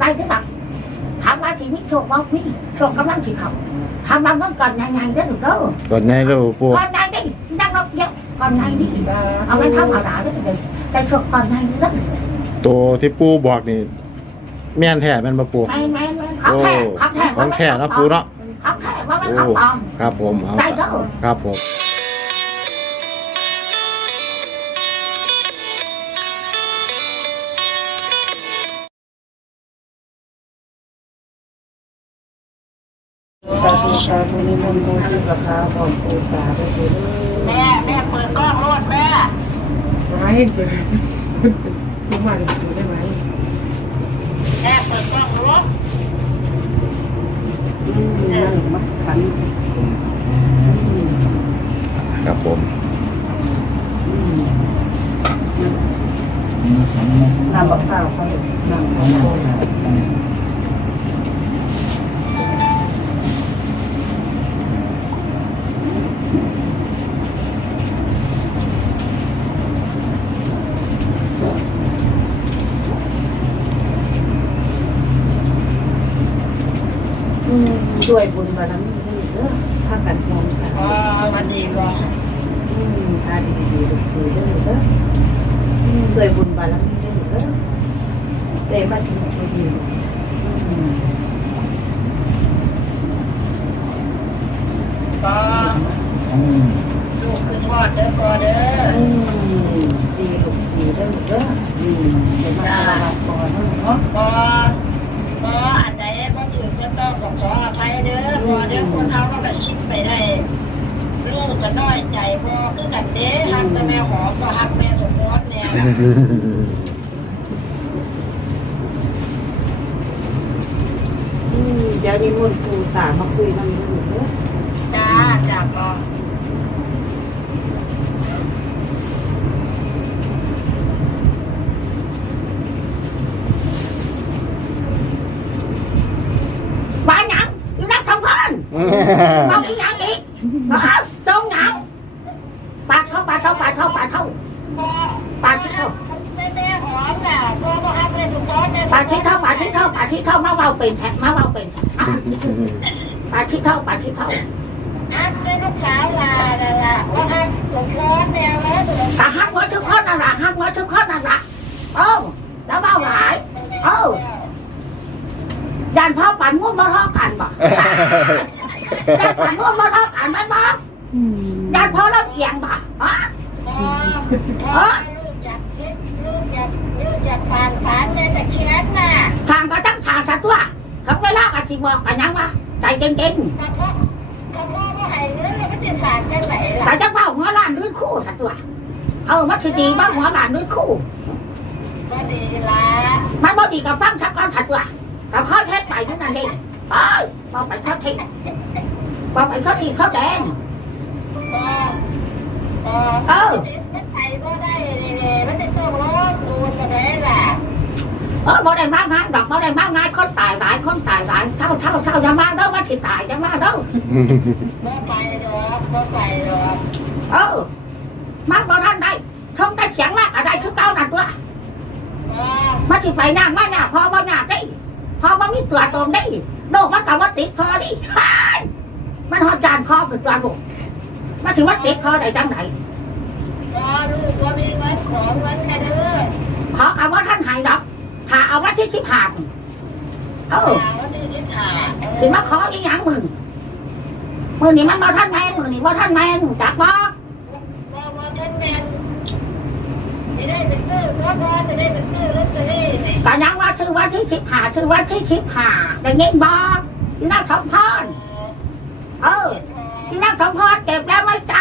ได้ได้บักถามว่าทีนี้โชคว่าพี่โชคกำลังที่เขาถามว่าเงินก่อนยังไงได้หรือเด้อก่อนไงลูกปูก่อนไงได้นั่งรถเยอะก่อนไงนี่เอาไว้ทำเอาหลาได้เลยแต่โชคก่อนไงนี่แล้วตัวที่ปูบอกนี่แม่นแท้แม่นบ่ปูไม่ไม่ไม่ขับโอ้แท้ขับแท้ของแท้เนาะปูเนาะขับแท้ว่ามันโอ้ขับปลอมครับผมเอาได้เด้อครับผม สาธุสาธุนิมนต์โมทีประคาของปูตาไปแม่แม่เปิดกล้องรถแม่ไม้เป็นทุกวันอยู่ได้ไหมแม่เปิดกล้องรถนั่งมัดขันครับผมน้ำบักข้าวเขาน้ำของโค ด้วยบุญบารมีนี่เด้อถ้ากันมองสาอ๋อมันดีกว่าอืมตาดีดีดูดีเด้อเด้ออืมด้วยบุญบารมีเด้อเด้อได้มาถึงจุดนี้อืมก็ลูกขึ้นวอดเด้อก็เด้ออืมดีลูกดีเด้อเด้ออืมเดี๋ยวมาลาก่อนเนาะเนาะก็ก็อัน ใดก็ถือจะต้องขอขออภัยเด้อพอเด้อคนเขาก็แบบชิดไปได้ ลูกก็น้อยใจพอคือกันเด้ฮักแต่แม่หอมก็ฮักแม่สมมติเนี่ยเดี๋ยวนี้มนต์ปูตามาคุยกันอยู่เด้อจ้าจ้าก็บ้านหยังอยู่นักทำพัน มองอีหยังอีกมาตรงหยังปากเข้าปากเข้าปากเข้าปากเข้าปากที่เข้าปากมพที่รเข้าปากที่เข้าปากที่เข้ามาเบาเป็นแท็กมาเบาเป็นแท็กอะปากที่เข้าปากที่เข้าฮักแม่ลูกสาวลาล่ะล่ะว่าฮักสมพรแม่แล้วสมพรตาหักไว้ทุกคนนั่นละหักไว้ทุกคนนั่นละเออแล้วเบาหลายเออยันพ่อปั่นง่วงมาท่อกันบ่ ยันปั่นง่วงมาท่อกันมันบ่ยันพ่อรับเอียงบ่ฮะพ่อพ่อลูกอยากคิดลูกอยากลูกอยากสานสารแม่แต่เขียนน่ะทางก็ตั้งสาสัตว์ตัวทั้งเวลาก็จิบอกกันยังวะใจเย็นๆแต่พ่อแต่พ่อก็ให้เงินแล้วก็จะสานจังไหนล่ะแต่จะเฝ้าหัวหลานลื่นคู่สักตัวเออมันสิดีว่าหัวหลานลื่นคู่ก็ดีละมันบ่ดีกับฟังสักก้อนสักตัวแต่ข้อเท็จไปเท่านั้นเอง เอ้ยพอไปเขาทิ้งพอไปเขาทิ้งเขาแดงพ่อพ่อมันไปก็ได้เลยมันจะต้องร้องดูกันได้ล่ะเออบ่ได้มากงานดอกบ่ได้มากงานคนตายหลายคนตายหลายเท่าเท่าเท่าอย่ามาเด้อว่าสิตายอย่ามาเด้อบ่ไปหรอกบ่ไปหรอกเออมาบ่ทันได้ทงได้เสียงมากอะไรคือเก้านั่นตัวพ่อมันสิไปนางมาเนี่ยพอบ่ยากได้พอบ่มีตัวตนได้ โลกมันก็ว่าติดพอดิฮ่ายมันหอดจานคอคือตัวบุกมันสิว่าติดคอได้จังไหนพ่อลูกว่ามีเงินของเงินแค่เด้อขอคำว่าท่านใหายดอกถ้าเอาว่าที่ชิบหาดเออวันที่สิบห้าสิมาขออีหยังมึงมือนี่มันมาท่านแม่นมือนี่ว่าท่านแม่นจักบ่พ่อ ก็ยังว่าชื่อว่าที่ชิบหาชื่อว่าที่ชิบหาได้เงินบ่อีนักสมพรเอออีนักสมพรเก็บแล้วไม่จ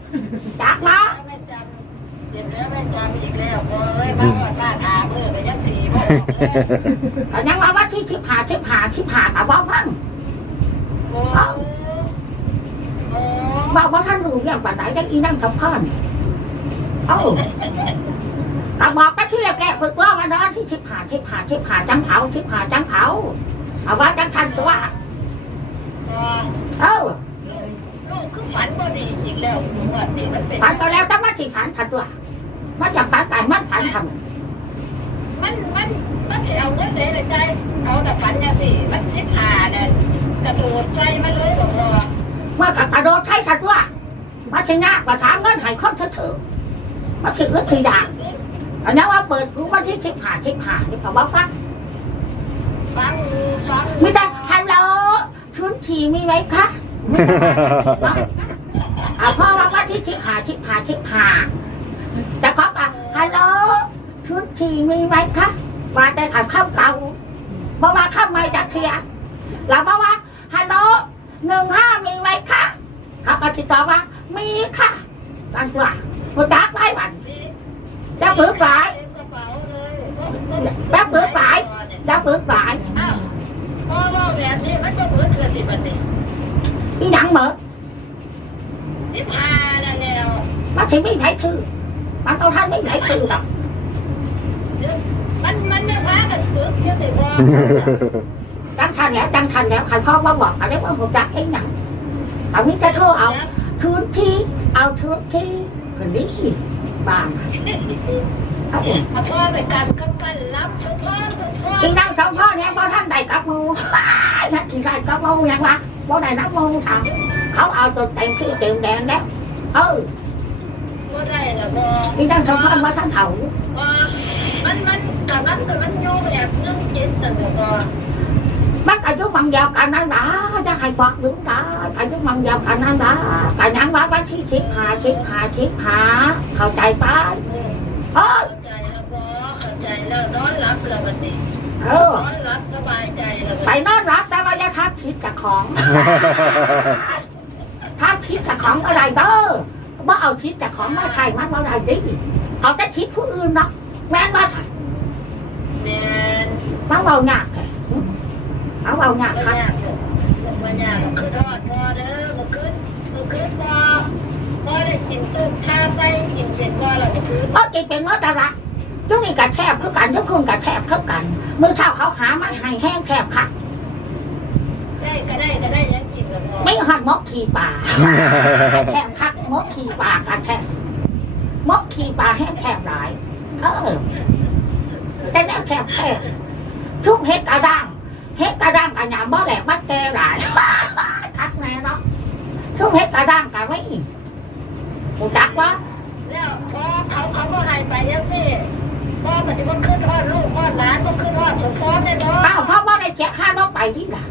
ำจักม่จำเดี๋ยวแล้วไม่จำอีกแล้วพ่อเอ้ยมาว่าบ้านอาเมื่อไปยังตีพ่อก็ยังว่าว่าที่ชิบหาชิบหาชิบหากับว่าฟังพ่อบอกว่าท่านรู้เรื่องปัญไหนได้อีนักสมพรเอ้า ก็บอกก็ที่แกฝึกว่าวันนั้นที่ชิบหาชิบหาชิบหาจังเอาชิบหาจังเอาเอาว่าจังทันตัวพ่อเอ้าลูกคือฝันบ่ดีอีกแล้วว่าที่มันเป็นฝันก็แล้วต้องมาที่ฝันทันตัวมาจากฝันแต่มันฝันทมันมันมันสิเอาเงินไหนละใจสิมันสิบห้าเนี่ยกระโดดใส่มาเลยบอกว่าเมื่อกับกระโดดใช้สัตว์ว่ามาชนะมาถามเงินให้คนเถือมาถืออึดถืออย่าง อันนั้นว่าเปิดกูวันที่ชิบหาชิบหาที่เขาว่าฟังฟังฟังมีแต่ฮัลโหลชุนทีมีไหมคะอ่าพ่อว่าว่าที่ชิบหาชิบหาชิบหาแต่เขาอ่ฮัลโหลชุนทีมีไหมคะมาได้ถามข้าวเก่าเพราะว่าข้าวไม่จะเคลียแล้วเพราะว่าฮัลโหลหนึ่งห้ามีไหมคะเขาก็ติดต่อว่ามีค่ะกันตัวมาจักไว้วัน จะเบิกหลายกระเป๋าเลยจะเบิกหลายจะเบิกหลายอ้าวพ่อว่าแบบนี้มันก็เหมือนเกิดสิบันนี้อีหนังเหมิดสิบห้านั่นแล้วมันถึงไม่ไหนชื่อมันเอาท่านไม่ไหนชื่อหรอกมันมันจะพากันฝึกยังไงบ่จังชันแล้วจังชันแล้วใครพ่อว่าบอกอะไรว่าผมจักไอ้หนังเอานี้จะโทษเอาทืนที่เอาทืนที่คนนี้ บ้านเอาพ่อไปกันกับกันรับสุภาพสุภาพอีนั่งสองพ่อเนี่ยพ่อท่านใดกับมูท่านที่ใดกับมูยังวะบ่ได้นับมูทำเขาเอาตัวเต็มที่เต็มแดงแล้วเออบ่อได้ละบ่อีนั่งสองพ่อมาท่านเอามันมันกับมันกับมันอยู่แบบนึงเจิตสนุกบ่ มันอายุมันยาวกันนั่นนะจะให้บอกอยู่นะอายุมันยาวกันนั่นนะแต่ยังว่าวันที่ชิบหาชิบหาชิบหาเข้าใจไปเออเข้าใจแล้วบ่เข้าใจแล้วนอนหลับแล้วบัดนี้เอนออนหลับสบายใจแล้วไปนอนรับแต่ว่าอย่าทักคิดจากของถ้าคิดจากของอะไรเด้อว่าเอาคิดจากของมาใช่มันว่าอะไรดิเอาแต่คิดผู้อื่นเนาะแม่นว่าใช่แม่นมาเบาหนักเลย เอาเบาหนักบ่ครับยากบ่ยากคือทอดพอเด้อบ่ขึ้นบ่ขึ้นบ่บ่ได้กินตุ๊กทาไปกินเสร็จบ่แล้วบ่ขึ้นเพราะกินเป็นเมื่อตระยุคนี้กับแทบคือกันยุคคุณกับแทบคือกัน มือเท้าเขาหามาให้แห้งแทบค่ะได้ก็ได้ก็ได้ยังกินแล้วบ่ไม่หันมกขี่ป่าแทบคักมกขี่ป่ากันแทบมกขี่ป่าแห้งแทบหลายเออแต่แนวแทบแทบทุกเฮ็ดกระด้าง เฮ็ดกระด้างกันยามบ่แหลกมันแก่หลายคักแน่เนาะทุกเฮ็ดกระด้างกันไม่รู้จักว่าแล้วพอเขาเขาบ่ให้ไปยังซี่พ่อมันจะบ่ขึ้นฮอดลูกฮอดหลานบ่ขึ้นฮอดสมพรได้บ่อ้าวพ่อว่าได้เสียค่าน้องไปที่หลัง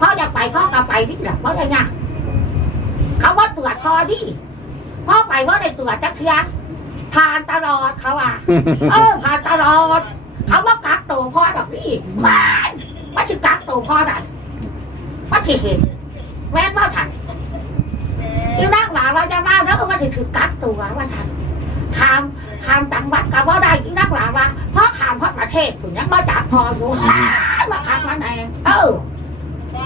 พ่ออยากไปพ่อก็ไปที่หลังเพราะอะไรเนี่ยเขาว่าตรวจพอดิพ่อไปว่าได้ตรวจจักเทียผ่านตลอดเขาอะ เออผ่านตลอด เขาว่ากักตัวพ่อดอกนี่ว้าย ว่าชิกักตัวพ่อได้ว่าชิเห็นแม่นว่าฉันอีนั่งหลาว่าจะมาแล้วว่าสิถือกักตัวว่าฉันขามขามจังหวัดกับว่าได้อีนั่งหลาว่าพ่อขามพ่อประเทศถึงยังมาจากพออยู่มาคักมาไหนเออบ่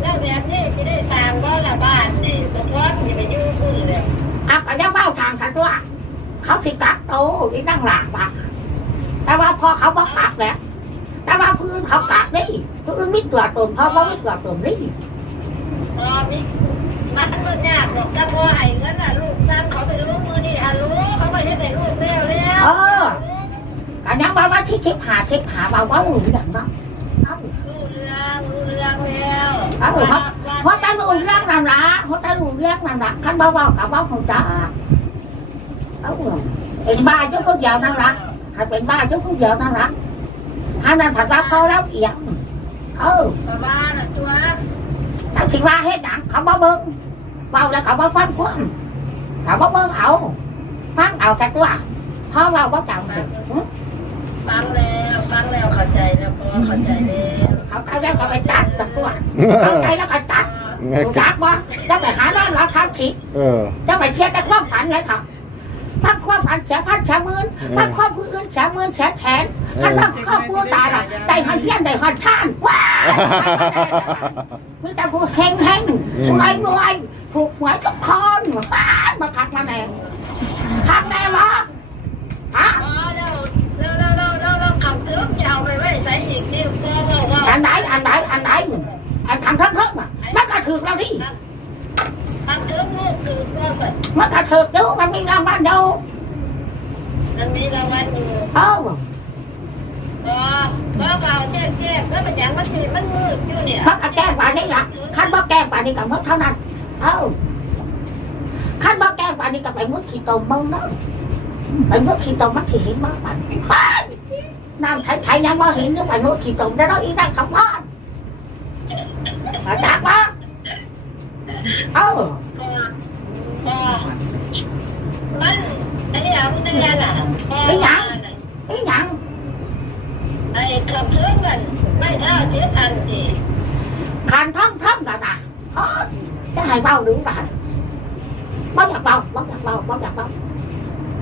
แล้วแบบนี้สิได้สร้างบ่ละบ้านนี่สมพรสิไปอยู่พุ่นเลยเอาก็ยังเฝ้าทางฉันตัวเขาสิกักโตอีนั่งหลาว่าแต่ว่าพอเขาบอกกักแล้ว แต่ว่าพื้นเขากักนี่พื้นมิดตัวตนเพราะว่ามิดตัวตนนี่บ่มีมันบ่ยากหรอกถ้าพ่อให้เงินน่ะลูกสร้างเขาไปรู้มือนี่อะรู้เขาไปเฮ็ดให้ลูกแล้วแล้วเออก็ยังว่าว่าที่เทิพหาเทิพหาว่าว่าหนูอย่างนั้นเอ้ารู้เรื่องรู้เรื่องแล้วเอ้าเพราะเพราะตาหนูเรื่องนั่นละเพราะตาหนูเรื่องนั่นละขันเบาๆกับว่าของจ้าเอ้าเป็นบ้าเจ้ากเดียวนั่นละถ้าเป็นบ้าเจ้ากเดียวนั่นละ อันนั้นผัดว่าเขาแล้วเอียงเออบ้านน่ะตัวถ้าสิว่าเฮ็ดหนังเขาบ่เบิ่งเบาแล้วเขาบ่ฟังความเขาบ่เบิ่งเอาฟังเอาแต่ตัวเพราะเราบ่จำเลยฟังแล้วฟังแล้วเข้าใจแล้วพ่อเข้าใจแล้วเขาใจแล้วก็ไปจัดแต่ตัวเข้าใจแล้วก็จัดรู้จักว่าจะไปหาน้องเราทำผิดเออจะไปเชียร์แต่ความฝันเลยค่ะ ฟังความฝันเสียพันเสียหมื่นฟังความผู้อื่นเสียหมื่นเสียแสนถ้าฟังความผู้ตายล่ะได้หันเทียนได้หันชานว้าวมีแต่ผู้เฮงเฮงรวยรวยถูกหวยทุกคนว้าวมาคักมาแน่คักแน่วะฮะ อ๋อแล้วแล้วแล้วแล้วแล้วแล้วคำเตือนจะเอาไปไว้ใส่อีกที่พ่อบอกว่า อันไหนอันไหนอันไหนอันทางเพิ่มอะมันกระถือเราดิ คำเตือนลูกคือพ่อแบบ มันกระถือเดี๋ยวมันมีรางวัลเดียว มันมีรางวัลอยู่ เออ พ่อพ่อเอาแจ้ง แจ้งแล้วมันยังมันมืดมันมืดอยู่เนี่ย พักแก้ป่านนี้ละขั้นบ่แก้ป่านนี้กับมดเท่านั้น เอ้าขั้นบ่แก้ป่านนี้กับไปมุ ดขี้ตมมึงเนาะไปมุดขี้ตมมันขี้หินมากป่านน้ำใช้ใช้ยังว่าหินนึกไปมุดขี้ตมได้แล้วอี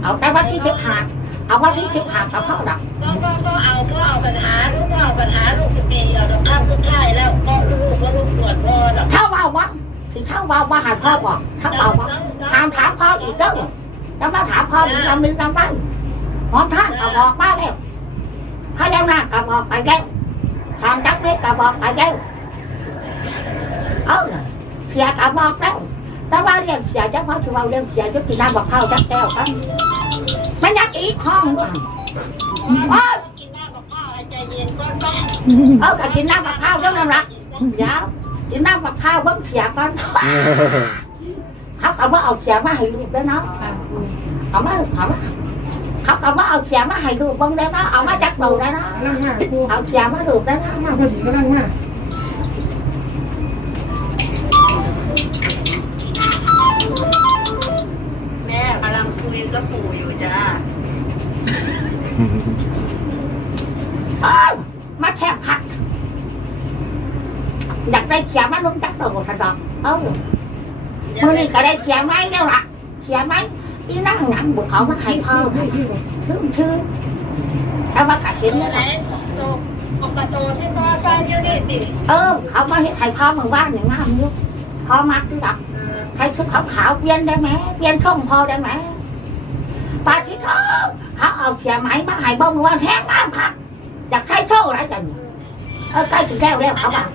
เอ้าพอพอมันไอ้ยังนี่แหละพออีหยังไอ้ขับเคลื่อนกันไม่เท่าเทียทันสิขันท่องท่องกันนะเอ้อจะให้เบาหรือเปล่าบ่อยากเบาบ่อยากเบาบ่อยากเบาเอาแต่ว่าที่ทิพหาเอาว่าที่ทิพหากับพ่อดับก็ก็ก็เอาก็เอาปัญหาลูกก็เอาปัญหาลูกสตีเอาดอกข้ามสุดท้ายแล้วก็ลูกก็ลูกปวดพอดอกเช่าเบาวะที่เช่าเบาว่าหาพ่อบอกถ้าเบาวะถามถามพ่ออีกเด้อแล้วมาถามพ่อมีน้ำมีน้ำมันหอมท่านก็บอกมาแล้วพระเจ้านาคก็บอกไปแล้วทางจักรเพชรก็บอกไปแล้วเออเสียก็บอกแล้ว แต่ว่าเรื่องเสียจังเพราะที่ว่าเรื่องเสียจะกินน้ำบอกข้าวจักแก้วกันมันยังอีกห้องด้วยว่ากินหน้ากับข้าวให้ใจเย็นก่อนแม่เออก็กินน้ำบอกข้าวเจ้านั่นละเดี๋ยวกินน้ำบอกข้าวเบิ่งเสียก่อนเขาก็ว่าเอาเสียมาให้ลูกแล้วเนาะเอามาเอามาเขาก็ว่าเอาเสียมาให้ลูกเบ้างแล้วเนาะเอามาจากตูแล้วเนาะนั่งมากครูเอาเสียมาลูกแล้วเนาะ อยากได้เสียมาลุงจักตูทันดอกเออมื่อนี้ก็ได้เสียไม้แล้วล่ะเสียไม้อีนั่งหนังบุกเอามาให้พ่อให้ลืมชื่อแต่ว่ากะเห็นไหนแล้วล่ะโตปกติที่พ่อใส่อยู่นี่สิเออ เขามาเห็นให้พ่อเมื่อวานอย่างงามอยู่พ่อมักที่ดอกใช้ชุดขาวๆเปลี่ยนได้ไหมเปลี่ยนช่องพอได้ไหมปาที่เขาเขาเอาเสียไหมมาหายบ้องว่าแท้งามค่ะอยากใช้โชว์อะไรกันเออใกล้ถึงแล้วแล้วเขาบอก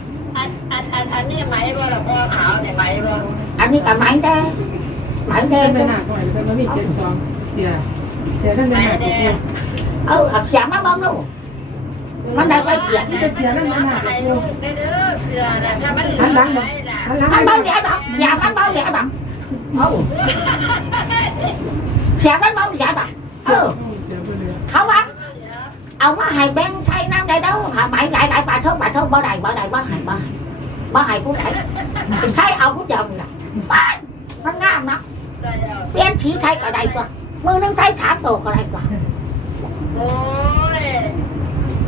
อันอันอันอันนี้ไหมบ่ล่ะพ่อขาวเนี่ยไหมบ่อันนี้กับไหมแดงไหมแดเดิงนไปหนักหน่อยแต่มันมีเจ็ดสองเสียเสียท่านไหมได้หนักแดครูงเออเอาเสียมาบ้องดูมันได้ไปเสียนี่จะเสียนั่นมันหนักให้ครูลูกได้เด้อเสื้อน่ะถ้ามันหันหลังไหบ่มล่ะหันหลังมันเบาเหลียดอกเสียมันเบาเหลียดอกเออเสียมันเบาเหลียดอกเออเสียไปเลยเขาว่าเอามาให้แบงค์ใช้น้ำได้เด้อผ่าไห มหลายหลายปลาเท่าปลาเท่าบ่ได้บ่ได้บ่ให้บ่ให้บ่ให้ผู้ใดใช้เอาผู้เดียวนี่ล่ะไปมันงามนะเปลี่ยนสีใช้ก็ได้กว่ามือนึงใช้สามโตก็ได้กว่าโอ้ย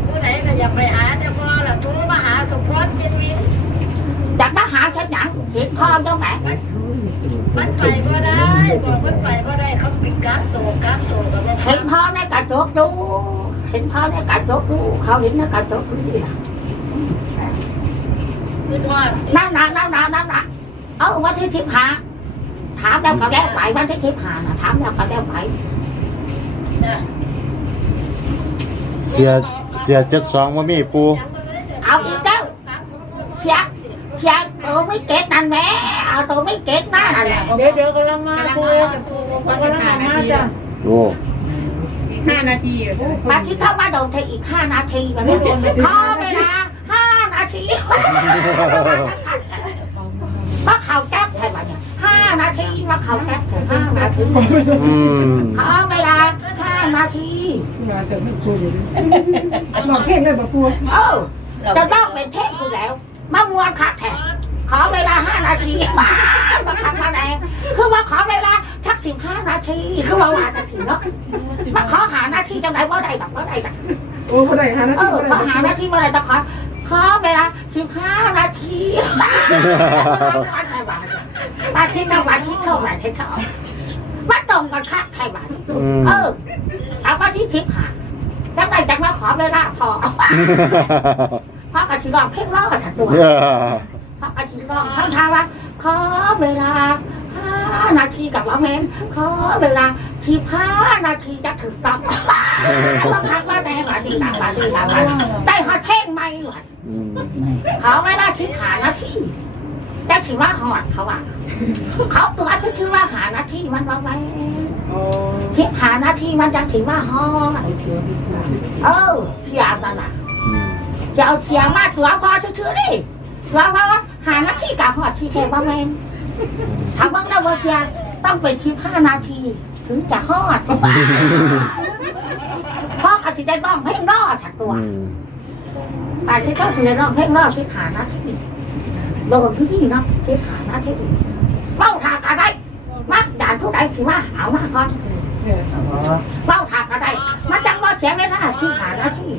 ผู้ไหนก็อยากไปหาแต่พ่อล่ะโทรมาหาสมพรจิตวินอยากมาหาแค่หนังเห็นพ่อเจ้าแม่มันไปบ่ได้บอกมันไปบ่ได้เขาปิดกักตัวกักตัวก็บ่เห็นพ่อในกระจกดูเห็นพ่อในกระจกดูเขาเห็นในกระจกดู นี่ล่ะคือว่านั่นนะนั่นนะนั่นนะเอาวันที่ทิพหาถามแล้วก็แล้วไปวันที่ทิพหานะถามแล้วก็แล้วไปเสียเสียเจ็ดสองว่ามีปูเอาอีกแล้วเชียเชียตัวไม่เก็ตนั่นแหม่เอาตัวไม่เก็ตหน้านั่นแหละเดี๋ยวเดี๋ยวกำลังมาครูกำลังมาจ้ะโอ้ห้านาทีมาที่เข้ามาโดนเธออีกห้านาทีกันนะขอเวลาห้านา ทีมาเข่าแก๊บใช่ไหมเนี่ยห้านาทีมาเข่าแก๊บใช่ห้านาทีอืมขอเวลาห้านาทีมาเสริมครูอยู่ลองเพลงเลยป่ะครูเออจะต้องเป็นเทพอยู่แล้วมามวนคักแท้ขอเวลาห้านาทีมามาคักมาแดงคือว่าขอเวลาชักสิบห้านาทีคือว่าว่าจะถึงเนาะมาขอหาหน้าที่จังไรว่าใดแบบว่าใดแบบโอ้คนไหนหาหน้าเอที่อขอหาหน้าที่ว่าใดต้องขอ ขอเวลาสิบห้านาทีมาที่เท่าวันที่เท่าไหร่ที่เท่ามาตรงกันคักใครบ้างอืมเออถามว่าที่ทิพหาจังไรจังมาขอเวลาพอพระอาทิตย์รองเพ่งรอบถัดตัวเนี่ยพระอาทิตย์รองทั้งทาว่าขอเวลาห้า นาทีกับว่าเมนขอเวลาสิบห้านาทีจะถึงต้องต้องทักว่าแม่หวานดีหลังหวานดีหลังหวานได้หอดเพ่งไหมหวานอืมขอเวลาสิบห้านาทีจะถือว่าหอดเขาว่าเขาตัวที่ชื่อว่าหานาทีมันว่าไว้โอ้สิบห้านาทีมันจะถือว่าหอดเออที่อาบนั่นน่ะอืมจะเอาเสียงมาตัวพอชื่อๆดิตัวพอหาหน้าที่กับหอดที่เทบ้าแม นทำบ้างได้ว่าเสียต้องเป็นชิบห้านาที ถึงจะหอดพ่อกสิได้ร้องเพลงรอดจากตัวอืมแต่ที่เจ้าสิได้ร้องเพลงรอดที่หาหน้าที่โดนพี่ที่เนาะที่หาหน้าที่เป้าถากอะไรมักด่านผู้ใดสิมาเอามาก่อนอ๋อเป้าถากอะไรมาจังว่าเสียเวลาที่หาหน้าที่